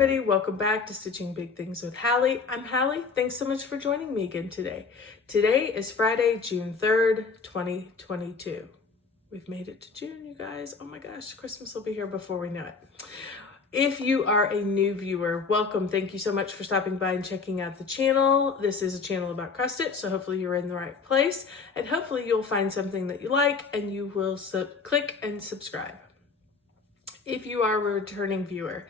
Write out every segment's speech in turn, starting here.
everybody, welcome back to Stitching Big Things with Hallie. I'm Hallie. Thanks so much for joining me again today. Today is Friday, June 3rd, 2022. We've made it to June, you guys. Oh my gosh, Christmas will be here before we know it. If you are a new viewer, welcome. Thank you so much for stopping by and checking out the channel. This is a channel about cross stitch, so hopefully you're in the right place, and hopefully you'll find something that you like and you will click and subscribe. If you are a returning viewer,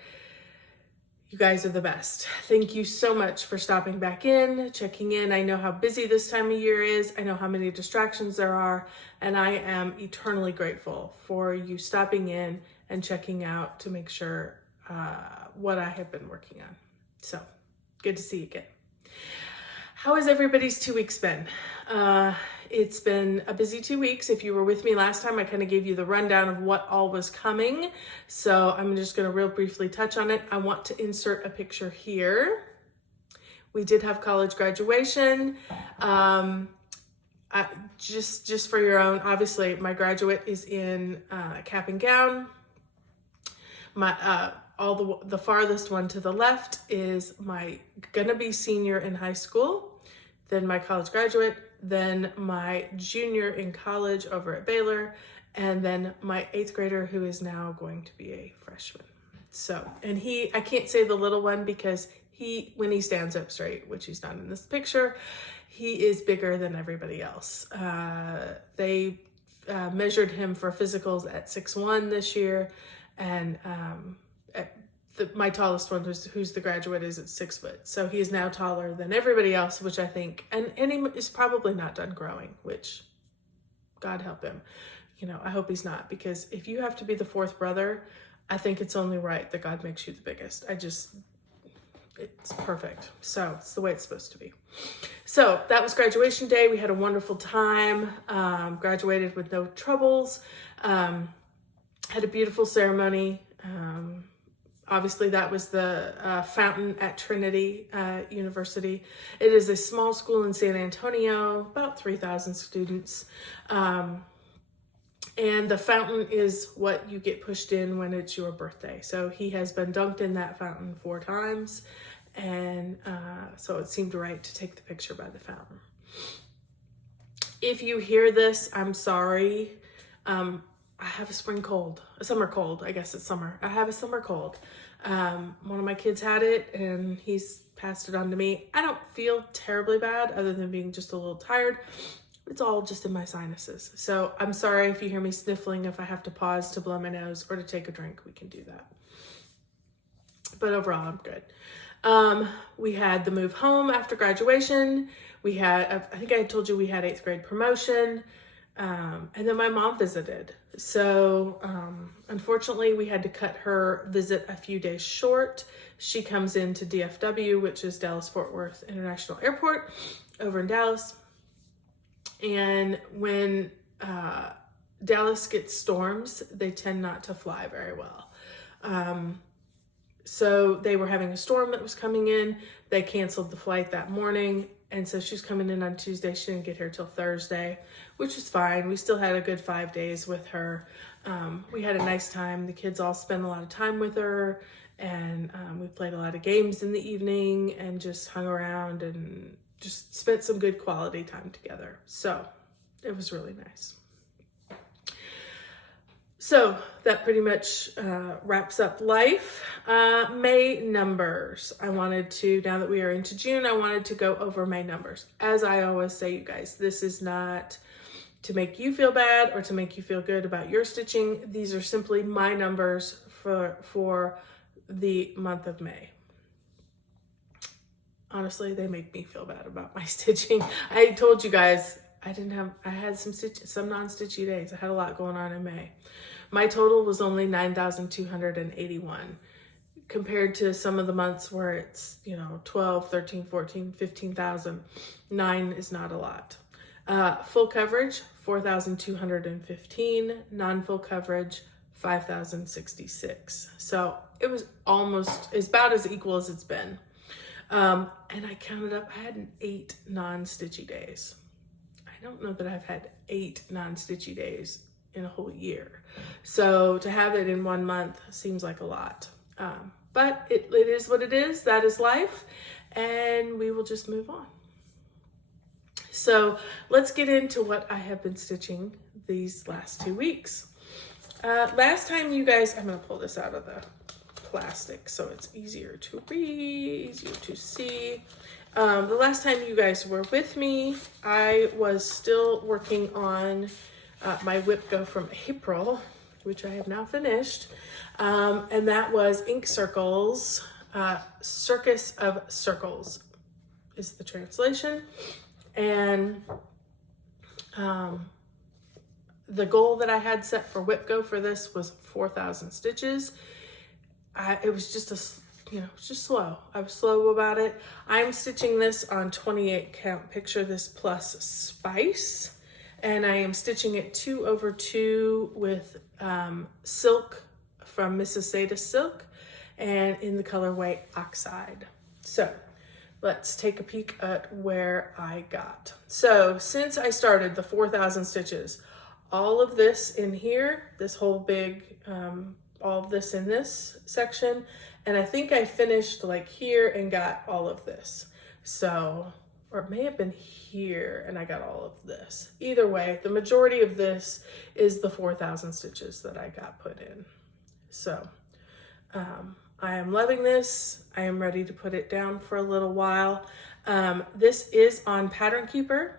you guys are the best. Thank you so much for stopping back in, checking in. I know how busy this time of year is. I know how many distractions there are, and I am eternally grateful for you stopping in and checking out to make sure what I have been working on. So good to see you again. How has everybody's 2 weeks been? It's been a busy 2 weeks. If you were with me last time, I kind of gave you the rundown of what all was coming. So I'm just going to real briefly touch on it. I want to insert a picture here. We did have college graduation. Just for your own, obviously my graduate is in cap and gown. The farthest one to the left is my gonna be senior in high school, then my college graduate, then my junior in college over at Baylor, and then my 8th grader who is now going to be a freshman. So, and I can't say the little one because when he stands up straight, which he's not in this picture, he is bigger than everybody else. They measured him for physicals at 6'1" this year, and my tallest one, who's the graduate, is at 6 foot. So he is now taller than everybody else, which I think, and he is probably not done growing, which God help him. You know, I hope he's not, because if you have to be the 4th brother, I think it's only right that God makes you the biggest. It's perfect. So it's the way it's supposed to be. So that was graduation day. We had a wonderful time. Graduated with no troubles. Had a beautiful ceremony. Obviously, that was the fountain at Trinity University. It is a small school in San Antonio, about 3,000 students. And the fountain is what you get pushed in when it's your birthday. So he has been dunked in that fountain 4 times. And so it seemed right to take the picture by the fountain. If you hear this, I'm sorry. I have a summer cold. I guess it's summer. I have a summer cold. One of my kids had it and he's passed it on to me. I don't feel terribly bad other than being just a little tired. It's all just in my sinuses. So I'm sorry if you hear me sniffling. If I have to pause to blow my nose or to take a drink, we can do that. But overall, I'm good. We had the move home after graduation. I think I told you we had 8th grade promotion. And then my mom visited. So, unfortunately, we had to cut her visit a few days short. She comes into DFW, which is Dallas-Fort Worth International Airport over in Dallas. And when Dallas gets storms, they tend not to fly very well. So they were having a storm that was coming in. They canceled the flight that morning. And so she's coming in on Tuesday. She didn't get here till Thursday, which is fine. We still had a good 5 days with her. We had a nice time. The kids all spent a lot of time with her, and we played a lot of games in the evening and just hung around and just spent some good quality time together. So it was really nice. So that pretty much wraps up life. May numbers. Now that we are into June, I wanted to go over May numbers. As I always say, you guys, this is not to make you feel bad or to make you feel good about your stitching. These are simply my numbers for the month of May. Honestly, they make me feel bad about my stitching. I told you guys, I had some non-stitchy days. I had a lot going on in May. My total was only 9,281 compared to some of the months where it's, 12, 13, 14, 15,000. 9 is not a lot. Full coverage, 4,215. Non-full coverage, 5,066. So it was about as equal as it's been. And I counted up, I had 8 non-stitchy days. I don't know that I've had 8 non-stitchy days in a whole year. So to have it in 1 month seems like a lot. but it is what it is. That is life, and we will just move on. So let's get into what I have been stitching these last 2 weeks. Last time you guys, I'm going to pull this out of the plastic so it's easier to read, easier to see. The last time you guys were with me, I was still working on my whip go from April, which I have now finished. And that was Ink Circles, Circus of Circles is the translation. And the goal that I had set for whip go for this was 4,000 stitches. It was just just slow. I was slow about it. I'm stitching this on 28 count. Picture this plus spice. And I am stitching it 2/2 with silk from Mrs. Seda Silk and in the colorway Oxide. So let's take a peek at where I got. So since I started the 4,000 stitches, all of this in here, this whole big, all of this in this section, and I think I finished like here and got all of this. So, or it may have been here and I got all of this. Either way, the majority of this is the 4,000 stitches that I got put in. So, I am loving this. I am ready to put it down for a little while. This is on Pattern Keeper.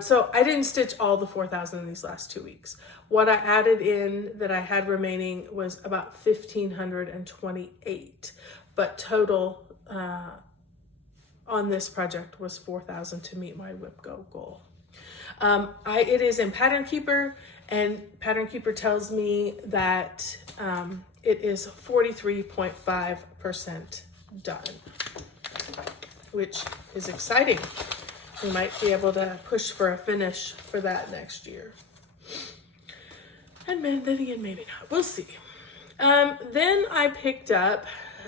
So I didn't stitch all the 4,000 in these last 2 weeks. What I added in that I had remaining was about 1,528, but total on this project was 4,000 to meet my whip go goal. It is in Pattern Keeper, and Pattern Keeper tells me that it is 43.5% done, which is exciting. We might be able to push for a finish for that next year. And then again, maybe not. We'll see. Then I picked up,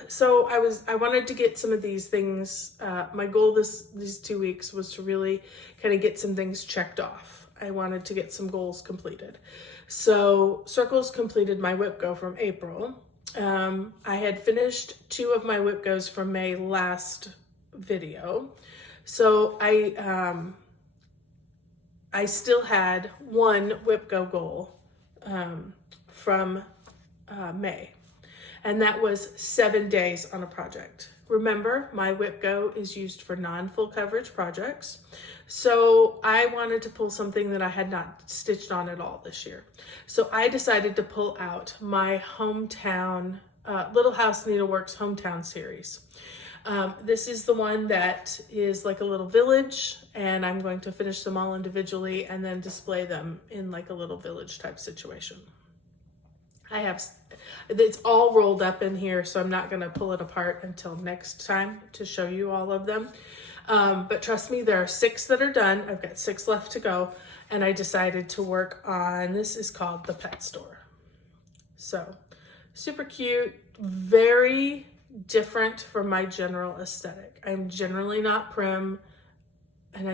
so I wanted to get some of these things. My goal these 2 weeks was to really kind of get some things checked off. I wanted to get some goals completed. So Circles completed my whip go from April. I had finished 2 of my whip goes from May last video. So I still had 1 whip go goal from May, and that was 7 days on a project. Remember, my whip go is used for non-full coverage projects, so I wanted to pull something that I had not stitched on at all this year. So I decided to pull out my hometown, Little House Needleworks hometown series. This is the one that is like a little village, and I'm going to finish them all individually and then display them in like a little village type situation. It's all rolled up in here, so I'm not going to pull it apart until next time to show you all of them. But trust me, there are 6 that are done. I've got 6 left to go, and I decided to work on, this is called The Pet Store. So super cute, very different from my general aesthetic. I'm generally not prim, and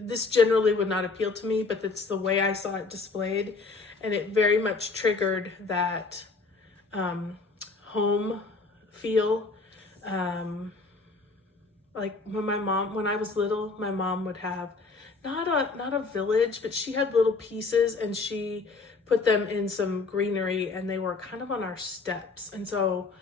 this generally would not appeal to me, but it's the way I saw it displayed, and it very much triggered that home feel. Like when I was little, my mom would have not a village, but she had little pieces, and she put them in some greenery, and they were kind of on our steps. And so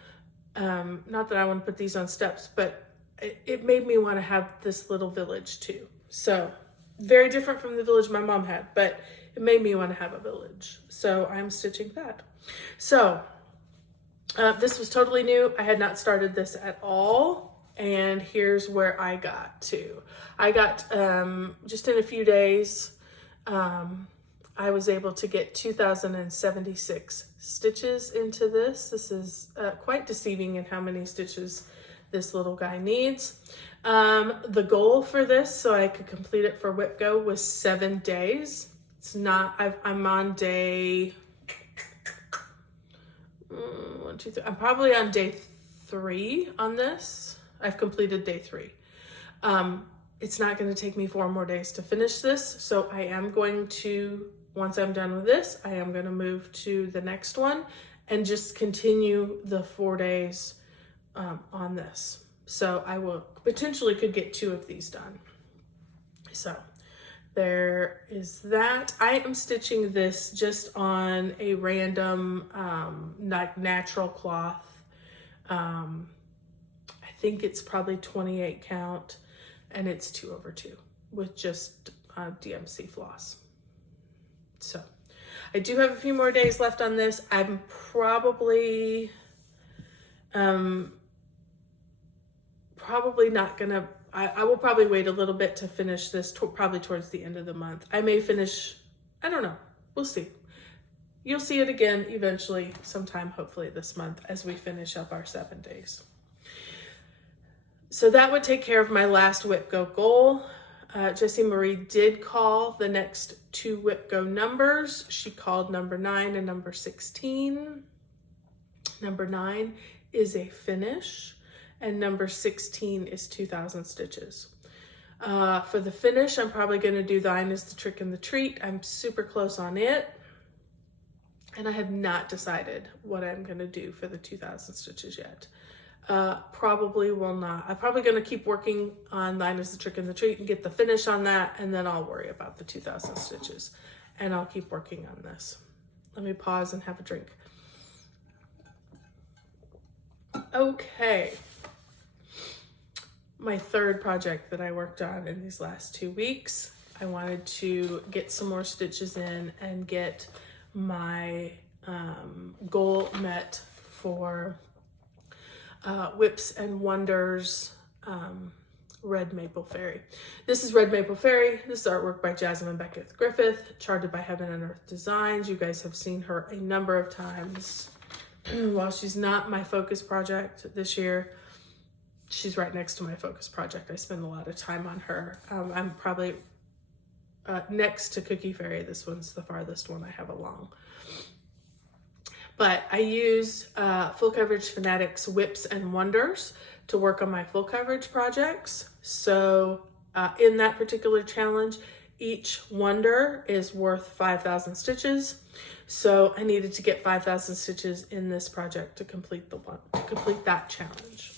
not that I want to put these on steps, but it made me want to have this little village too. So very different from the village my mom had, but it made me want to have a village. So I'm stitching that. So this was totally new. I had not started this at all. And here's where I got to. I got, just in a few days, I was able to get 2,076 stitches into this. This is quite deceiving in how many stitches this little guy needs. The goal for this, so I could complete it for whip go, was 7 days. It's not, I'm on day, 1, 2, 3. I'm probably on day 3 on this. I've completed day 3. It's not going to take me 4 more days to finish this. So I am going to, once I'm done with this, I am going to move to the next one and just continue the 4 days on this. So I will potentially could get 2 of these done. So there is that. I am stitching this just on a random natural cloth. I think it's probably 28 count, and it's 2/2 with just DMC floss. So I do have a few more days left on this. I'm probably not gonna, I will probably wait a little bit to finish this, probably towards the end of the month. I may finish, I don't know, we'll see. You'll see it again eventually, sometime hopefully this month as we finish up our 7 days. So that would take care of my last Whip Go goal. Jessie Marie did call the next 2 Whip Go numbers. She called number 9 and number 16. Number 9 is a finish, and number 16 is 2,000 stitches. For the finish, I'm probably going to do Thine is the Trick and the Treat. I'm super close on it, and I have not decided what I'm going to do for the 2,000 stitches yet. Probably will not. I'm probably going to keep working on Thine is the Trick and the Treat and get the finish on that, and then I'll worry about the 2,000 stitches, and I'll keep working on this. Let me pause and have a drink. Okay. My third project that I worked on in these last 2 weeks, I wanted to get some more stitches in and get my goal met for Whips and Wonders Red Maple Fairy. This is Red Maple Fairy. This is artwork by Jasmine Beckett Griffith, charted by Heaven and Earth Designs. You guys have seen her a number of times. While she's not my focus project this year, she's right next to my focus project. I spend a lot of time on her. I'm probably next to Cookie Fairy. This one's the farthest one I have along. But I use Full Coverage Fanatics Whips and Wonders to work on my full coverage projects. So in that particular challenge, each wonder is worth 5,000 stitches. So I needed to get 5,000 stitches in this project to complete that challenge.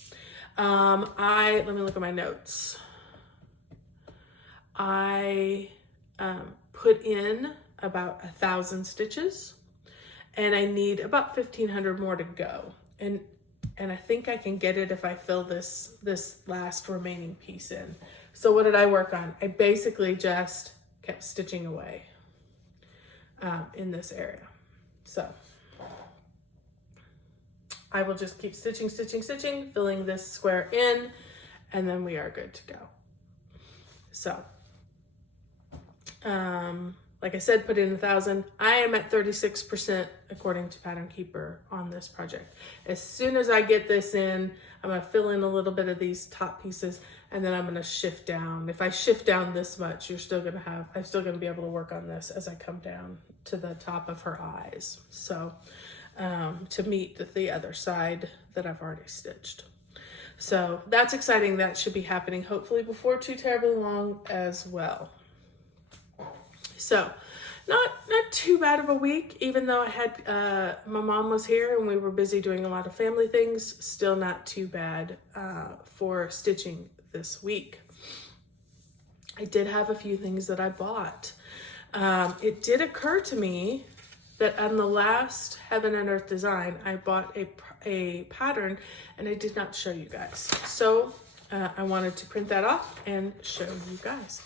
Let me look at my notes. I put in about 1,000 stitches, and I need about 1,500 more to go. And I think I can get it if I fill this last remaining piece in. So what did I work on? I basically just kept stitching away in this area. So I will just keep stitching, filling this square in, and then we are good to go. So, like I said, put in 1,000. I am at 36% according to Pattern Keeper on this project. As soon as I get this in, I'm gonna fill in a little bit of these top pieces, and then I'm gonna shift down. If I shift down this much, I'm still gonna be able to work on this as I come down to the top of her eyes. So, to meet the other side that I've already stitched. So that's exciting. That should be happening hopefully before too terribly long as well. So not too bad of a week, even though I had my mom was here and we were busy doing a lot of family things. Still not too bad for stitching this week. I did have a few things that I bought. It did occur to me that on the last Heaven and Earth design, I bought a pattern and I did not show you guys. So I wanted to print that off and show you guys.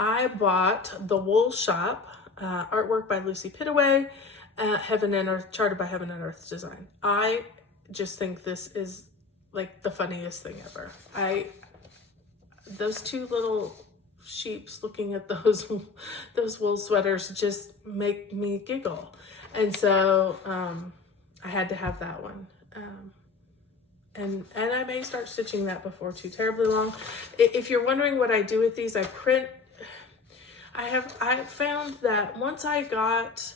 I bought the Wool Shop artwork by Lucy Pittaway, Heaven and Earth, charted by Heaven and Earth Design. I just think this is like the funniest thing ever. Those two little sheeps looking at those wool sweaters just make me giggle, and so I had to have that one. And I may start stitching that before too terribly long. If you're wondering what I do with these, I found that once I got,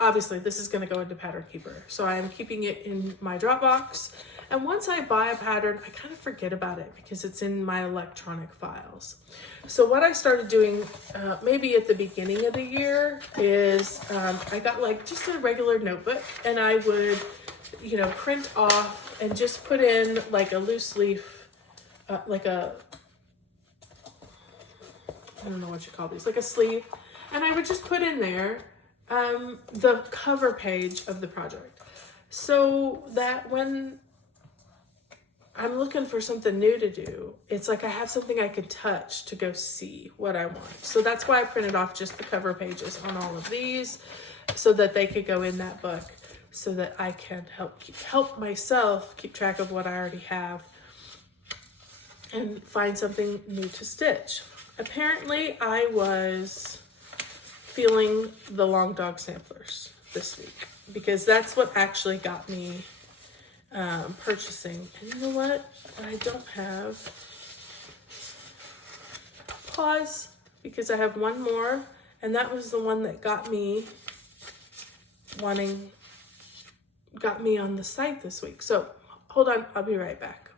obviously this is going to go into Pattern Keeper, so I am keeping it in my Dropbox, And once I buy a pattern, I kind of forget about it because it's in my electronic files. So what I started doing maybe at the beginning of the year is I got like just a regular notebook, and I would, you know, print off and just put in like a loose leaf, like a, I don't know what you call these, like a sleeve. And I would just put in there the cover page of the project, so that when I'm looking for something new to do, it's like I have something I can touch to go see what I want. So that's why I printed off just the cover pages on all of these, so that they could go in that book, so that I can help myself keep track of what I already have and find something new to stitch. Apparently I was feeling the long dog samplers this week, because that's what actually got me purchasing. And you know what? I don't have, pause, because I have one more, and that was the one that got me on the site this week. So hold on, I'll be right back.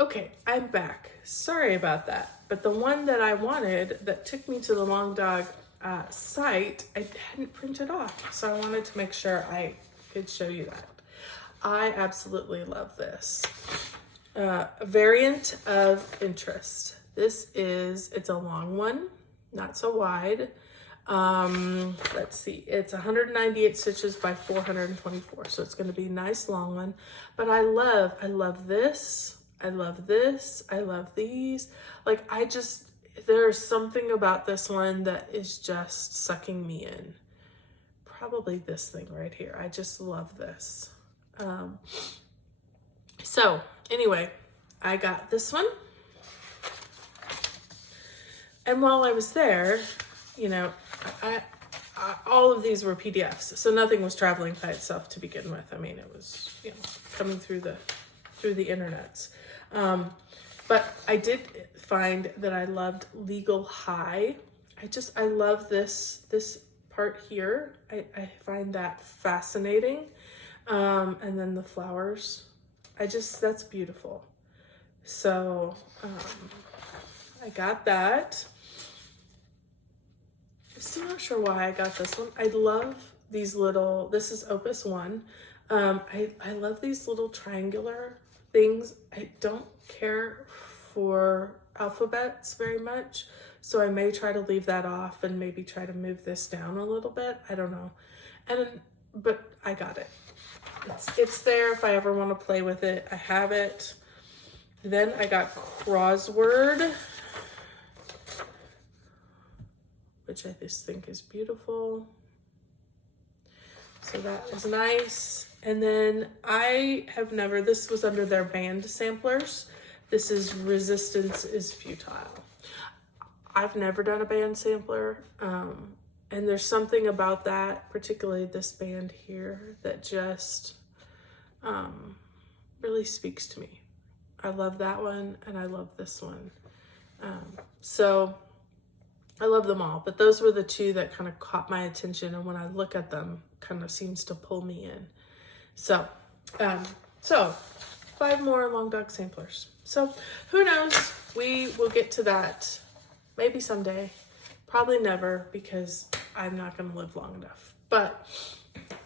Okay, I'm back. Sorry about that. But the one that I wanted that took me to the Long Dog site, I hadn't printed off. So I wanted to make sure I could show you that. I absolutely love this. Variant of Interest. It's a long one, not so wide. Let's see, it's 198 stitches by 424. So it's going to be a nice long one. But I love this. I love this. I love these. Like, there's something about this one that is just sucking me in. Probably this thing right here. I just love this. So anyway, I got this one. And while I was there, you know, I all of these were PDFs. So nothing was traveling by itself to begin with. I mean, it was, you know, coming through the internets. But I did find that I loved Legal High. I love this part here. I find that fascinating. And then the flowers, that's beautiful. So, I got that. I'm still not sure why I got this one. I love these little, this is Opus 1. I love these little triangular things. I don't care for alphabets very much, so I may try to leave that off and maybe try to move this down a little bit. I don't know. But I got it. It's there if I ever want to play with it. I have it. Then I got Crossword, which I just think is beautiful. So that was nice. And then this was under their band samplers. This is Resistance is Futile. I've never done a band sampler. And there's something about that, particularly this band here, that just really speaks to me. I love that one, and I love this one. So I love them all, but those were the two that kind of caught my attention, and when I look at them, kind of seems to pull me in. So 5 more Long Dog samplers. So who knows? We will get to that maybe someday. Probably never, because I'm not going to live long enough, but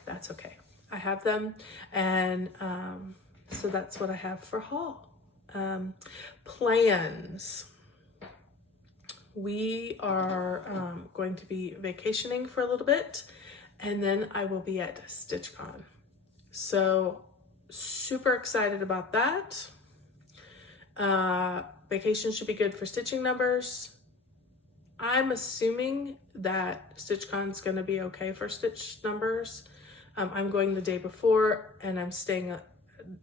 that's okay. I have them, and so that's what I have for haul. Plans. We are going to be vacationing for a little bit, and then I will be at StitchCon. So super excited about that. Vacation should be good for stitching numbers. I'm assuming that StitchCon is going to be okay for stitch numbers. I'm going the day before, and I'm staying,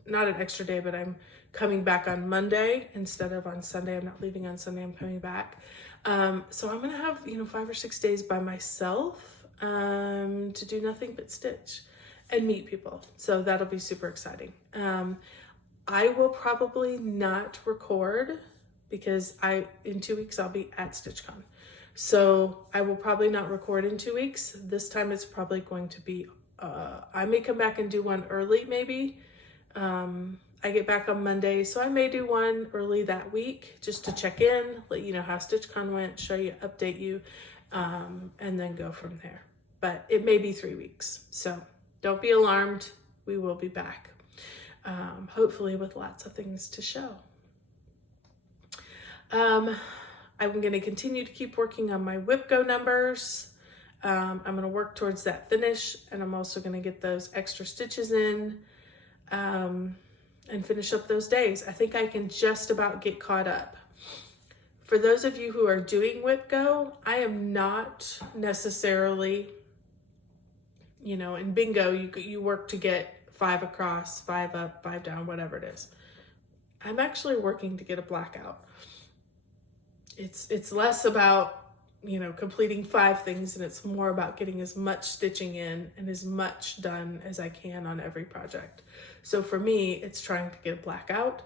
not an extra day, but I'm coming back on Monday instead of on Sunday. I'm not leaving on Sunday, I'm coming back. So I'm going to have, 5 or 6 days by myself to do nothing but stitch and meet people. So that'll be super exciting. I will probably not record because in 2 weeks I'll be at StitchCon. So I will probably not record in 2 weeks. This time it's probably going to be, I may come back and do one early maybe, I get back on Monday, so I may do one early that week just to check in, let you know how StitchCon went, show you, update you, and then go from there. But it may be 3 weeks, so don't be alarmed. We will be back, hopefully with lots of things to show. I'm going to continue to keep working on my WIPGO numbers. I'm going to work towards that finish, and I'm also going to get those extra stitches in and finish up those days. I think I can just about get caught up. For those of you who are doing WIPGO, I am not necessarily, in bingo, you work to get 5 across, 5 up, 5 down, whatever it is. I'm actually working to get a blackout. It's less about, completing 5 things, and it's more about getting as much stitching in and as much done as I can on every project. So for me, it's trying to get a blackout,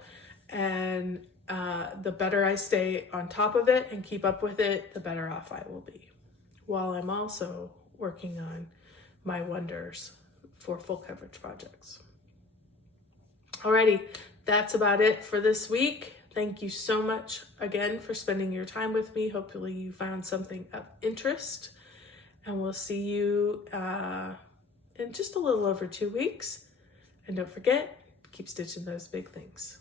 and the better I stay on top of it and keep up with it, the better off I will be, while I'm also working on my wonders for full coverage projects. Alrighty, that's about it for this week. Thank you so much again for spending your time with me. Hopefully you found something of interest, and we'll see you in just a little over 2 weeks. And don't forget, keep stitching those big things.